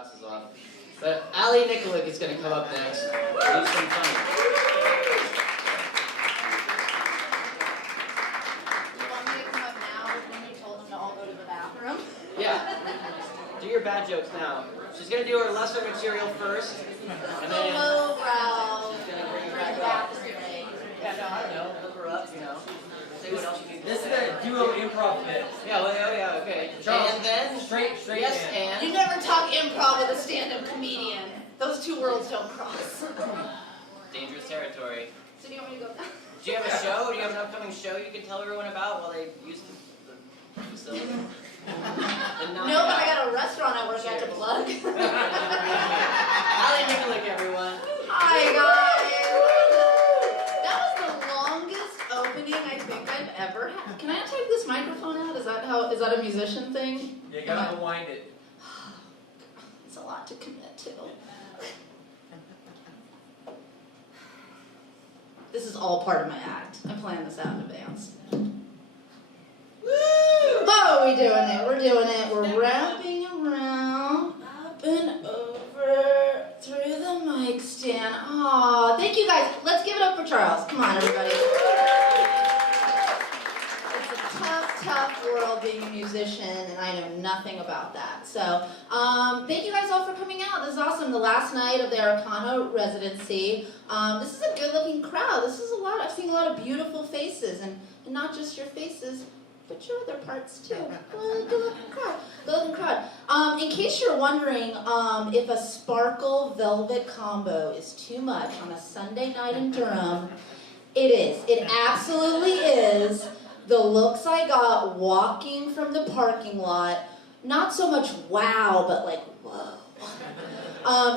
glasses off. But Ali Nikolic is going to come up next. Do some funny. You want me to come up now when you told them to all go to the bathroom? Yeah. Do your bad jokes now. She's going to do her lesser material first. And then Low brow. she's going to bring it Bring back it up. back straight. Yeah, no, I don't know. Look her up, you know. Say what else you need to This is say. the duo improv bit. Yeah, well, yeah, okay. Charles, And then, straight yes, man. You and. never talk improv with a stand-up comedian. Those two worlds don't cross. Dangerous territory. So do you want me to go now? Do you have a show? Do you have an upcoming show you can tell everyone about while they use the facility? And not No, but I die? got a restaurant I work at to plug. Ali Nikolic, everyone. Hi guys! That was the longest opening I think I've ever had. Can I take this microphone out? Is that a musician thing? You gotta unwind it. It's a lot to commit to. This is all part of my act. I planned this out in advance. Woo! Oh, we doing it. We're doing it. We're wrapping around, up and over, through the mic stand. Aw, thank you guys. Let's give it up for Charles. Come on, everybody. It's a tough world being a musician, and I know nothing about that. So, thank you guys all for coming out. This is awesome. The last night of the Arcana residency. This is a good-looking crowd. This is a lot. I've seen a lot of beautiful faces, and not just your faces, but your other parts too. Good-looking crowd. Good-looking crowd. In case you're wondering if a sparkle velvet combo is too much on a Sunday night in Durham, it is. It absolutely is. The looks I got walking from the parking lot, not so much wow, but like whoa.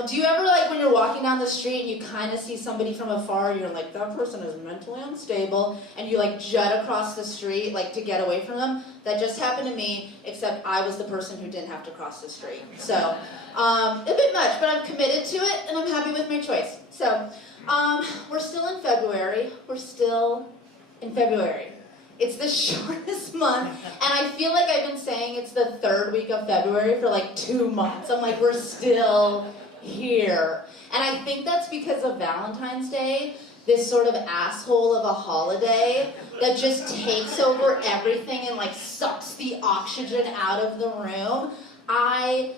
Do you ever, like, when you're walking down the street and you kind of see somebody from afar, you're like, that person is mentally unstable, and you, like, jut across the street, like, to get away from them? That just happened to me, except I was the person who didn't have to cross the street. So, a bit much, but I'm committed to it, and I'm happy with my choice. So, we're still in February. We're still in February. It's the shortest month, and I feel like I've been saying it's the third week of February for like 2 months. I'm like, we're still here. And I think that's because of Valentine's Day, this sort of asshole of a holiday that just takes over everything and like sucks the oxygen out of the room. I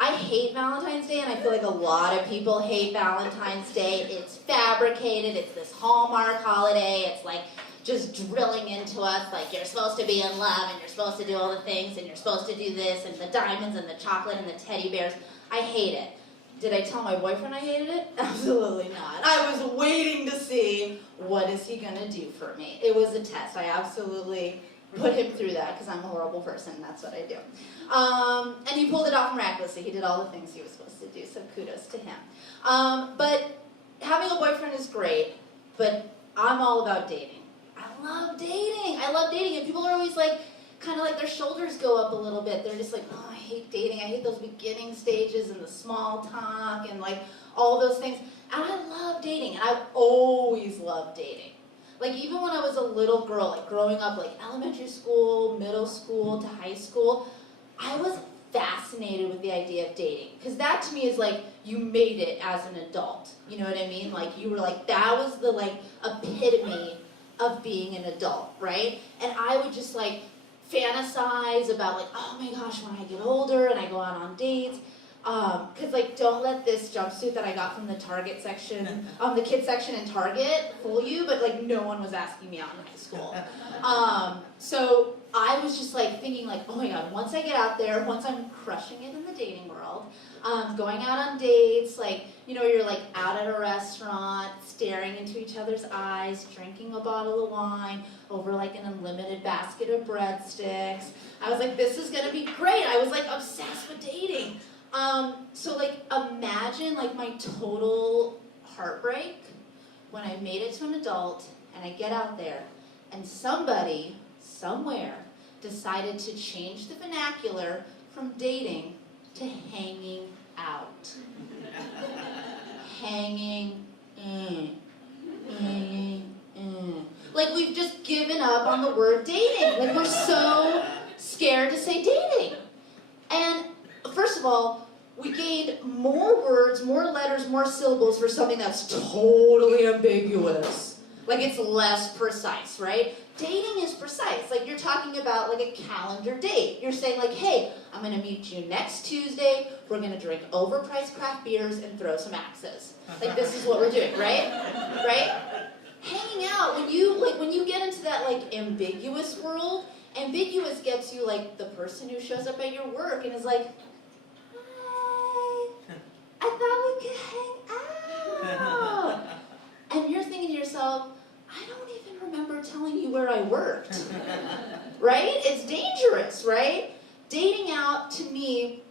hate Valentine's Day, and I feel like a lot of people hate Valentine's Day. It's fabricated, it's this Hallmark holiday, it's like just drilling into us, like you're supposed to be in love, and you're supposed to do all the things, and you're supposed to do this, and the diamonds, and the chocolate, and the teddy bears. I hate it. Did I tell my boyfriend I hated it? Absolutely not. I was waiting to see, what is he gonna do for me? It was a test. I absolutely put him through that, because I'm a horrible person, and that's what I do. And he pulled it off miraculously. He did all the things he was supposed to do, so kudos to him. But having a boyfriend is great, but I'm all about dating. I love dating. And people are always like, kind of like their shoulders go up a little bit. They're just like, oh, I hate dating. I hate those beginning stages and the small talk and like all those things. And I love dating, and I've always loved dating. Like even when I was a little girl, like growing up, like elementary school, middle school to high school, I was fascinated with the idea of dating. Because that to me is like, you made it as an adult. You know what I mean? Like you were like, that was the like epitome of being an adult, right? And I would just like fantasize about like, oh my gosh, when I get older and I go out on dates, because like, don't let this jumpsuit that I got from the Target section, the kids section in Target fool you, but like no one was asking me out in high school. So I was just like thinking like, oh my god, once I get out there, once I'm crushing it in the dating world, going out on dates, like, you know, you're like out at a restaurant, staring into each other's eyes, drinking a bottle of wine over like an unlimited basket of breadsticks. I was like, this is gonna be great. I was like obsessed with dating. So like imagine like my total heartbreak when I made it to an adult and I get out there and somebody, somewhere, decided to change the vernacular from dating to hanging out. Hanging Like we've just given up on the word dating. Like we're so scared to say dating. And first of all, we you gained more words, more letters, more syllables for something that's totally ambiguous. Like it's less precise, right? Dating is precise. Like you're talking about like a calendar date. You're saying like, hey, I'm gonna meet you next Tuesday. We're gonna drink overpriced craft beers and throw some axes. Like this is what we're doing, right? Right? Hanging out, when you get into that like ambiguous world, ambiguous gets you like the person who shows up at your work and is like, hi, I thought we could hang out. And you're thinking to yourself, I don't even remember telling you where I worked. Right? It's dangerous, right? Dating out, to me,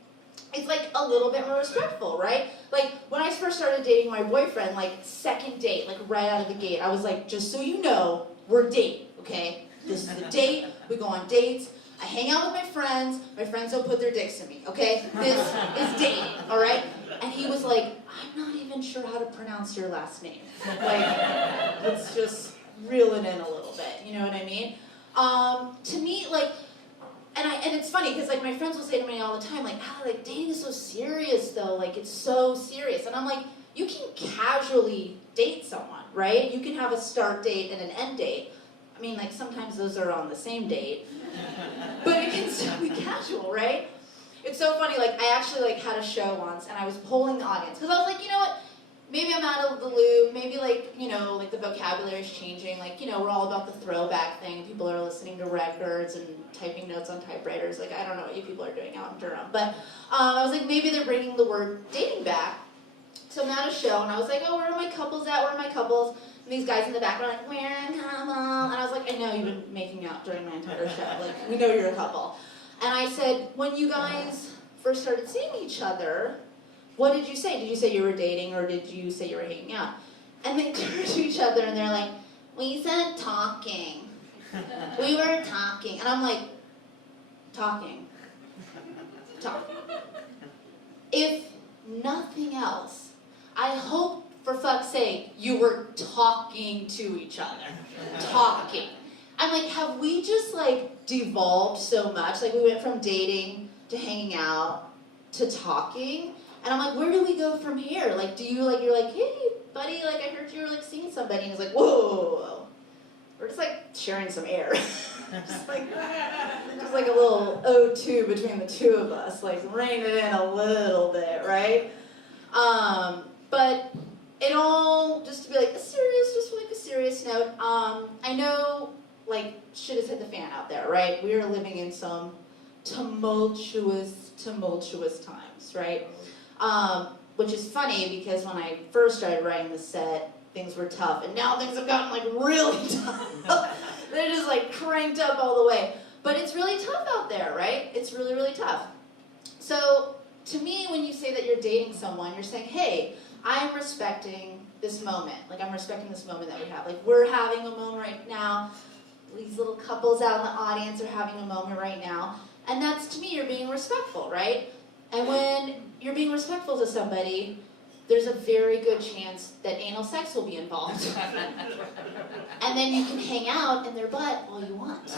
it's like a little bit more respectful, right? Like when I first started dating my boyfriend, like second date, like right out of the gate, I was like, just so you know, we're dating, okay? This is a date, we go on dates, I hang out with my friends don't put their dicks in me, okay? This is dating, all right? And he was like, I'm not even sure how to pronounce your last name. Like, let's just reel it in a little bit, you know what I mean? To me, like, and it's funny, because like my friends will say to me all the time, like, like dating is so serious though, like it's so serious. And I'm like, you can casually date someone, right? You can have a start date and an end date. I mean, like sometimes those are on the same date, but it can still be casual, right? It's so funny, like I actually like had a show once and I was polling the audience, because I was like, you know what? Maybe I'm out of the loop, maybe like, you know, like the vocabulary is changing, like, you know, we're all about the throwback thing, people are listening to records and typing notes on typewriters, like I don't know what you people are doing out in Durham, but I was like, maybe they're bringing the word dating back. So I'm at a show and I was like, oh, where are my couples at, where are my couples? And these guys in the back were like, we're a couple, and I was like, I know you've been making out during my entire show, like, we know you're a couple. And I said, when you guys first started seeing each other, what did you say? Did you say you were dating or did you say you were hanging out? And they turned to each other and they're like, we said talking. We were talking. And I'm like, talking. Talking. If nothing else, I hope for fuck's sake you were talking to each other. Talking. I'm like, have we just like devolved so much? Like we went from dating to hanging out to talking. And I'm like, where do we go from here? Like, do you like, you're like, hey, buddy, like, I heard you were, like, seeing somebody. And he's like, whoa. We're just, like, sharing some air. just like a little O2 between the two of us. Like, rein it in a little bit, right? But it all, just to be, like, just like a serious note, I know, like, shit has hit the fan out there, right? We are living in some tumultuous times, right? Which is funny because when I first started writing the set, things were tough, and now things have gotten like really tough. They're just like cranked up all the way. But it's really tough out there, right? It's really, really tough. So to me, when you say that you're dating someone, you're saying, hey, I'm respecting this moment. Like I'm respecting this moment that we have. Like we're having a moment right now. These little couples out in the audience are having a moment right now. And that's, to me, you're being respectful, right? And when you're being respectful to somebody, there's a very good chance that anal sex will be involved. And then you can hang out in their butt all you want.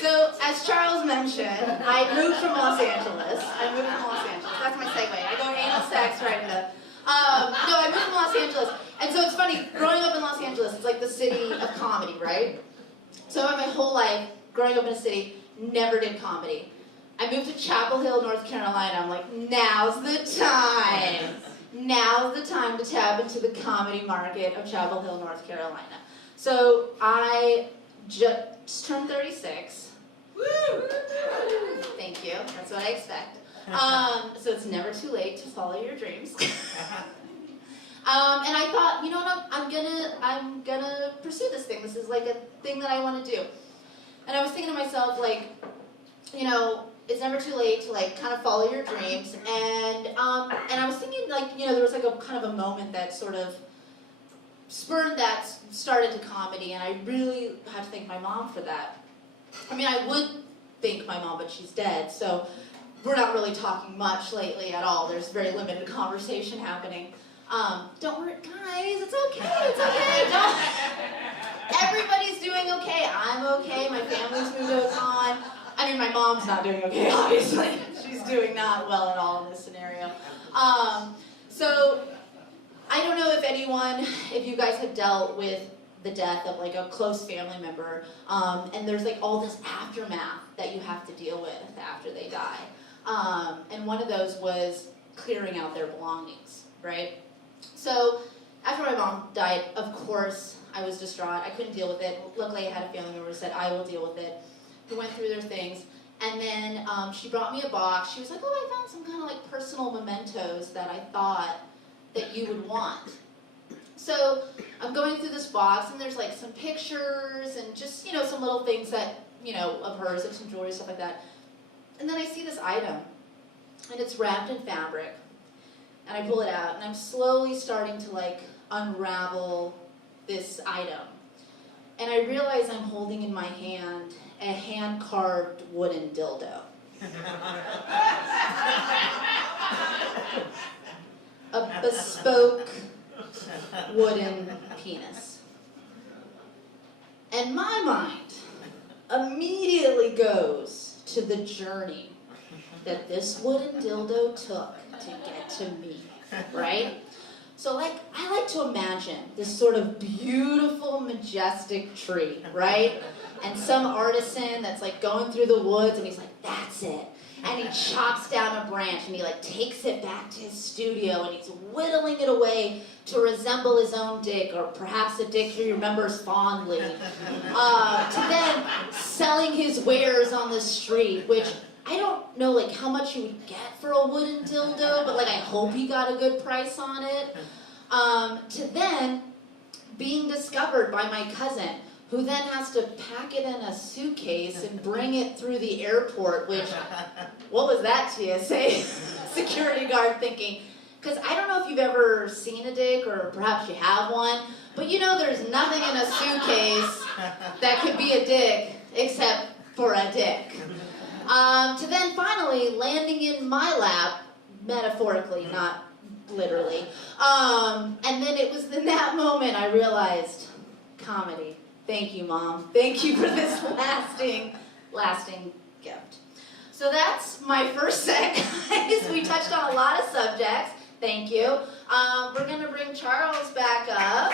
So, as Charles mentioned, I moved from Los Angeles. That's my segue. I go anal sex right into... no, I moved from Los Angeles. And so it's funny, growing up in Los Angeles, it's like the city of comedy, right? So my whole life, growing up in a city, never did comedy. I moved to Chapel Hill, North Carolina. I'm like, now's the time. Now's the time to tap into the comedy market of Chapel Hill, North Carolina. So I just turned 36. Woo! Thank you. That's what I expect. So it's never too late to follow your dreams. And I thought, you know what, I'm gonna pursue this thing. This is like a thing that I want to do. And I was thinking to myself, like, you know, it's never too late to like kind of follow your dreams. And I was thinking, like, you know, there was like a kind of a moment that sort of spurred that, started to comedy, and I really had to thank my mom for that. I mean, I would thank my mom, but she's dead, so we're not really talking much lately at all. There's very limited conversation happening. Don't worry, guys, it's okay, everybody's doing okay, I'm okay, my family's moved on. I I mean, my mom's not doing okay, obviously. She's doing not well at all in this scenario. So, I don't know if you guys have dealt with the death of like a close family member, and there's like all this aftermath that you have to deal with after they die. And one of those was clearing out their belongings, right? So, after my mom died, of course, I was distraught. I couldn't deal with it. Luckily, I had a family member who said, I will deal with it. We went through their things. And then she brought me a box. She was like, oh, I found some kind of like personal mementos that I thought that you would want. So I'm going through this box, and there's like some pictures and just, some little things that, of hers, like some jewelry, stuff like that. And then I see this item, and it's wrapped in fabric. And I pull it out, and I'm slowly starting to like unravel this item. And I realize I'm holding in my hand a hand-carved wooden dildo. A bespoke wooden penis. And my mind immediately goes to the journey that this wooden dildo took to get to me, right? So I like to imagine this sort of beautiful, majestic tree, right? And some artisan that's like going through the woods, and he's like, that's it. And he chops down a branch, and he like takes it back to his studio, and he's whittling it away to resemble his own dick, or perhaps a dick he remembers fondly. To then selling his wares on the street, which I don't know like how much you would get for a wooden dildo, but like I hope he got a good price on it. To then being discovered by my cousin, who then has to pack it in a suitcase and bring it through the airport, which, what was that TSA security guard thinking? Because I don't know if you've ever seen a dick, or perhaps you have one, but there's nothing in a suitcase that could be a dick except for a dick. To then finally landing in my lap, metaphorically, not literally. And then it was in that moment I realized, comedy. Thank you, Mom. Thank you for this lasting gift. So that's my first set, guys. We touched on a lot of subjects. Thank you. We're going to bring Charles back up.